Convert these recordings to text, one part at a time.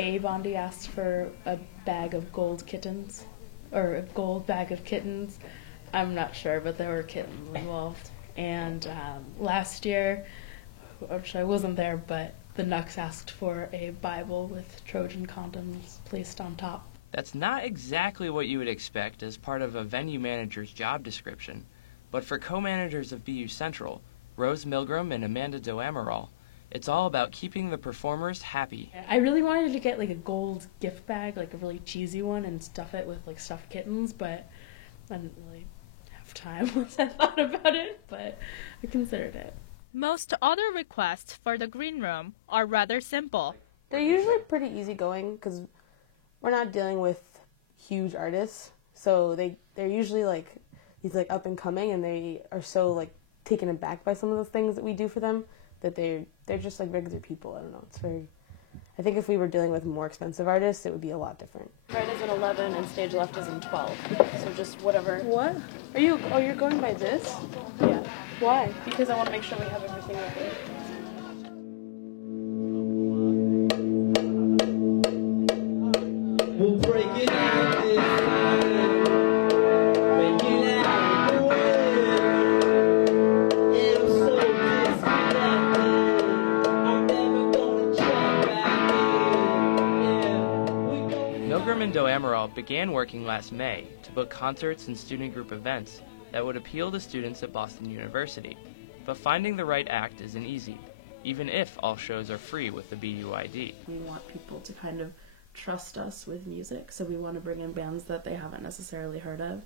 A Bondi asked for a bag of gold kittens, or a gold bag of kittens. I'm not sure, but there were kittens involved. And last year, which I wasn't there, but the Nucks asked for a Bible with Trojan condoms placed on top. That's not exactly what you would expect as part of a venue manager's job description, but for co-managers of BU Central, Rose Milgram and Amanda Doamaral, it's all about keeping the performers happy. I really wanted to get like a gold gift bag, like a really cheesy one, and stuff it with like stuffed kittens, but I didn't really have time once I thought about it, but I considered it. Most other requests for the green room are rather simple. They're usually pretty easygoing because we're not dealing with huge artists, so they're usually like these like up and coming, and they are so like taken aback by some of the things that we do for them that they're just like regular people. I don't know. It's very. I think if we were dealing with more expensive artists, it would be a lot different. Right is at 11 and stage left is in 12. So just whatever. What? Are you? Oh, you're going by this? Yeah. Why? Because I want to make sure we have everything ready. We'll break it like this. When you out the way, and I'm so disconnected. I'm never gonna check back in. Yeah, Milgram and Doamaral began working last May to book concerts and student group events that would appeal to students at Boston University. But finding the right act isn't easy, even if all shows are free with the BUID. We want people to kind of trust us with music, so we want to bring in bands that they haven't necessarily heard of,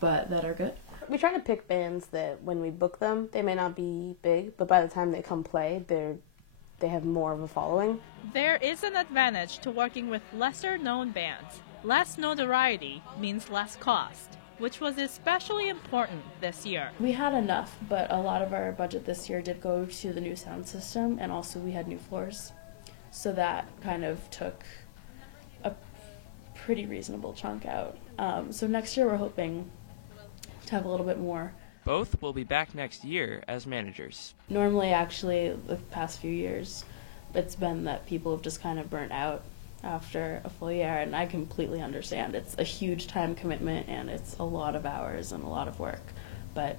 but that are good. We try to pick bands that when we book them, they may not be big, but by the time they come play, they have more of a following. There is an advantage to working with lesser-known bands. Less notoriety means less cost, which was especially important this year. We had enough, but a lot of our budget this year did go to the new sound system, and also we had new floors. So that kind of took a pretty reasonable chunk out. So next year we're hoping to have a little bit more. Both will be back next year as managers. Normally, actually, the past few years, it's been that people have just kind of burnt out after a full year, and I completely understand. It's a huge time commitment, and it's a lot of hours and a lot of work, but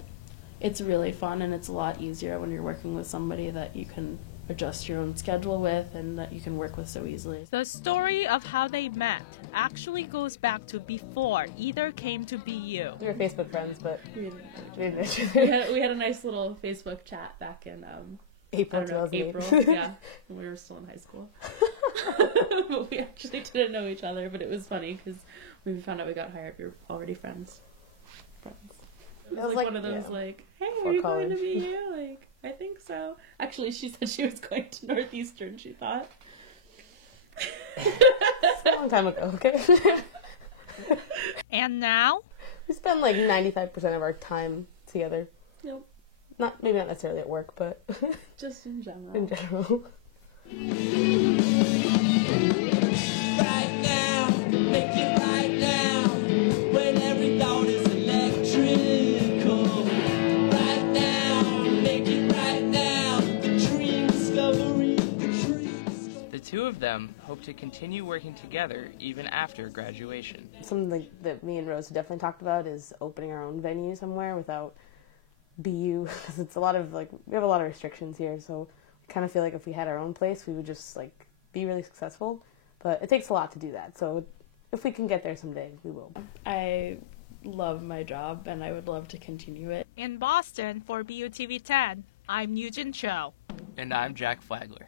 it's really fun, and it's a lot easier when you're working with somebody that you can adjust your own schedule with and that you can work with so easily. The story of how they met actually goes back to before either came to BU. We were Facebook friends, but We didn't. had a nice little Facebook chat back in April I don't know, 2008. April, yeah, when we were still in high school. But we actually didn't know each other, but it was funny because when we found out we got hired, we were already friends. It was like one of those, yeah, like, hey, before are you college. going to BU? Like, I think so. Actually, she said she was going to Northeastern, she thought. It's a long time ago, okay? And now? We spend like 95% of our time together. Nope. Maybe not necessarily at work, but Just in general. in general. right now, make it right now. When every thought is electrical. Right now, make it right now. The dream discovery, The two of them hope to continue working together even after graduation. Something that me and Rose definitely talked about is opening our own venue somewhere without BU, because it's a lot of like we have a lot of restrictions here, so we kind of feel like if we had our own place, we would just like be really successful. But it takes a lot to do that, so if we can get there someday, we will. I love my job, and I would love to continue it. In Boston for BUTV 10, I'm Nugent Cho. And I'm Jack Flagler.